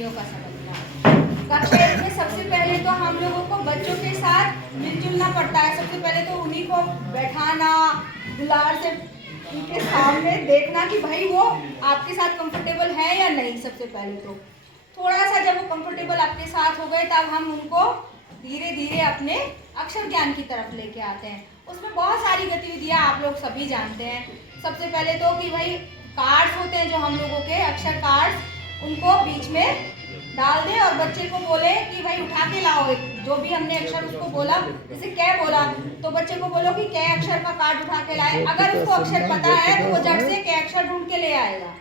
विकृतियों का समझना। कक्षा एक में सबसे पहले तो हम लोगों को बच्चों के साथ मिलजुलना पड़ता है। सबसे पहले तो उन्हीं को बैठाना, दुलार से उनके सामने देखना कि भाई वो आपके साथ कंफर्टेबल है या नहीं। सबसे पहले तो थोड़ा सा जब वो कंफर्टेबल आपके साथ हो गए तब हम उनको धीरे धीरे अपने अक्षर ज्ञान की तरफ लेके आते हैं। उसमें बहुत सारी गतिविधियां आप लोग सभी जानते हैं। सबसे पहले तो कि भाई कार्ड्स होते हैं जो हम लोगों के अक्षर कार्ड्स, उनको बीच में डाल दें और बच्चे को बोले कि भाई उठा के लाओ जो भी हमने अक्षर उसको बोला। जैसे कै बोला तो बच्चे को बोलो कि कै अक्षर का कार्ड उठा के लाए। अगर उसको अक्षर पता है तो वो झट से कै अक्षर ढूंढ के ले आएगा।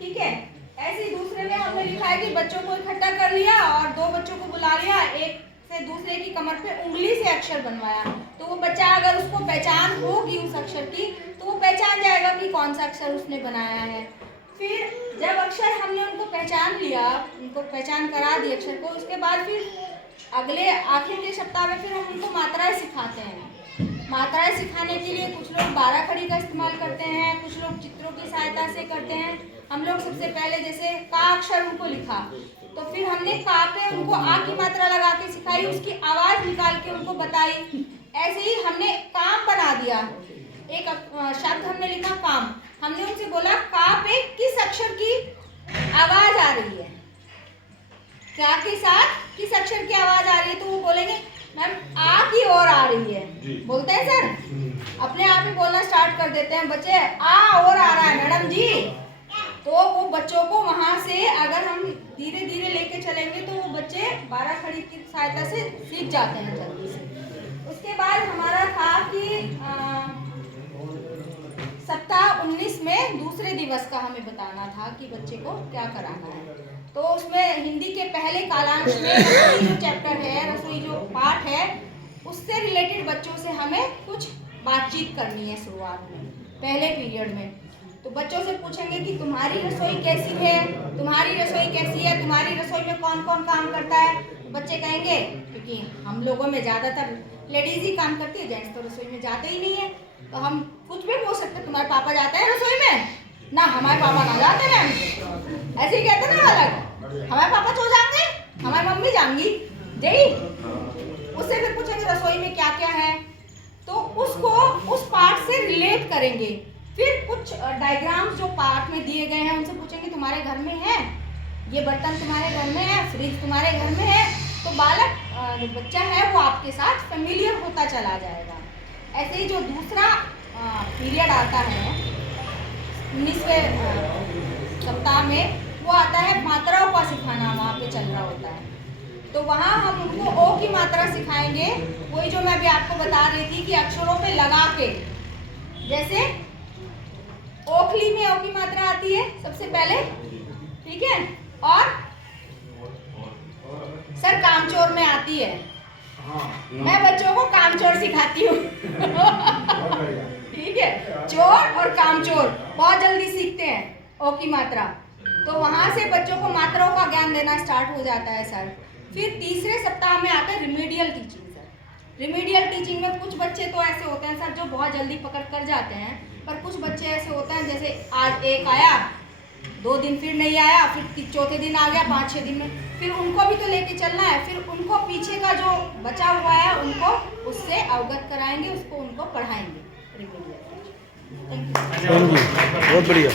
ठीक है। ऐसे ही दूसरे में हमने लिखा है कि बच्चों को इकट्ठा कर लिया और दो बच्चों को बुला लिया, एक से दूसरे की कमर पे उंगली से अक्षर बनवाया। तो वो बच्चा अगर उसको पहचान होगी उस अक्षर की तो वो पहचान जाएगा कि कौन सा अक्षर उसने बनाया है। फिर जब अक्षर हमने उनको पहचान लिया, उनको पहचान करा दी अक्षर को, उसके बाद फिर अगले आखिर के सप्ताह में फिर हम उनको मात्राएं सिखाते हैं। मात्राएं सिखाने के लिए कुछ लोग 12 खड़ी का इस्तेमाल करते हैं, कुछ लोग चित्रों की सहायता से करते हैं। हम लोग सबसे पहले जैसे का अक्षर उनको लिखा तो फिर हमने का पे उनको आ की मात्रा लगा के सिखाई, उसकी आवाज निकाल के उनको बताई। ऐसे ही हमने काम बना दिया, एक शब्द हमने लिखा काम, हमने उनसे बोला का पे किस अक्षर की आवाज आ रही है, क्या के साथ किस अक्षर की आवाज आ रही है। तो वो बोलेंगे मैम आ की ओर आ रही है। बोलते हैं सर, अपने आप ही बोलना स्टार्ट कर देते हैं बच्चे, आ और आ रहा है मैडम जी। तो वो बच्चों को वहां से अगर हम धीरे धीरे लेके चलेंगे तो वो बच्चे 12 खड़ी की सहायता से सीख जाते हैं जल्दी से। उसके बाद हमारा था कि सप्ताह 19 में दूसरे दिवस का हमें बताना था कि बच्चे को क्या कराना है। तो उसमें हिंदी के पहले कालांश में रसोई जो चैप्टर है, रसोई जो पाठ है, उससे रिलेटेड बच्चों से हमें कुछ बातचीत करनी है शुरुआत में, पहले पीरियड में। तो बच्चों से पूछेंगे कि तुम्हारी रसोई कैसी है, तुम्हारी रसोई कैसी है, तुम्हारी रसोई में कौन कौन काम करता है। बच्चे कहेंगे, क्योंकि हम लोगों में ज़्यादातर लेडीज ही काम करती है, जेंट्स तो रसोई में जाते ही नहीं है। तो हम कुछ भी पूछ सकते, तुम्हारे पापा जाते हैं रसोई में? ना, हमारे पापा ना जाते हैं। ऐसे ही कहते ना अलग, हमारे पापा तो जाएंगे, हमारी मम्मी जाएंगी जी। उससे फिर पूछेंगे रसोई में क्या क्या है, तो उसको उस पार्ट से रिलेट करेंगे। फिर कुछ डायग्राम्स जो पार्ट में दिए गए हैं उनसे पूछेंगे तुम्हारे घर में है, ये बर्तन तुम्हारे घर में है, फ्रिज तुम्हारे घर में है। तो बालक जो बच्चा है वो आपके साथ फेमिलियर होता चला जाएगा। ऐसे ही जो दूसरा पीरियड आता है 19वें सप्ताह में, वो आता है मात्राओं का सिखाना, वहाँ पे चल रहा होता है। तो वहाँ हम उनको ओ की मात्रा सिखाएंगे, वही जो मैं अभी आपको बता रही थी कि अक्षरों पे लगा के। जैसे ओखली में ओ की मात्रा आती है सबसे पहले, ठीक है, और सर कामचोर में आती है। मैं बच्चों को कामचोर सिखाती हूँ। ठीक है, चोर और कामचोर बहुत जल्दी सीखते हैं ओ की मात्रा। तो वहां से बच्चों को मात्राओं का ज्ञान देना स्टार्ट हो जाता है सर। फिर तीसरे सप्ताह में आता है remedial teaching sir. Remedial teaching में कुछ बच्चे तो ऐसे होते हैं सर जो बहुत जल्दी पकड़ कर जाते हैं, पर कुछ बच्चे ऐसे होते हैं जैसे आज एक आया, 2 दिन फिर नहीं आया, फिर चौथे दिन आ गया, 5-6 दिन में, फिर उनको भी तो लेके चलना है। फिर उनको पीछे का जो बचा हुआ है उनको उससे अवगत कराएंगे, उसको उनको पढ़ाएंगे। बहुत बढ़िया।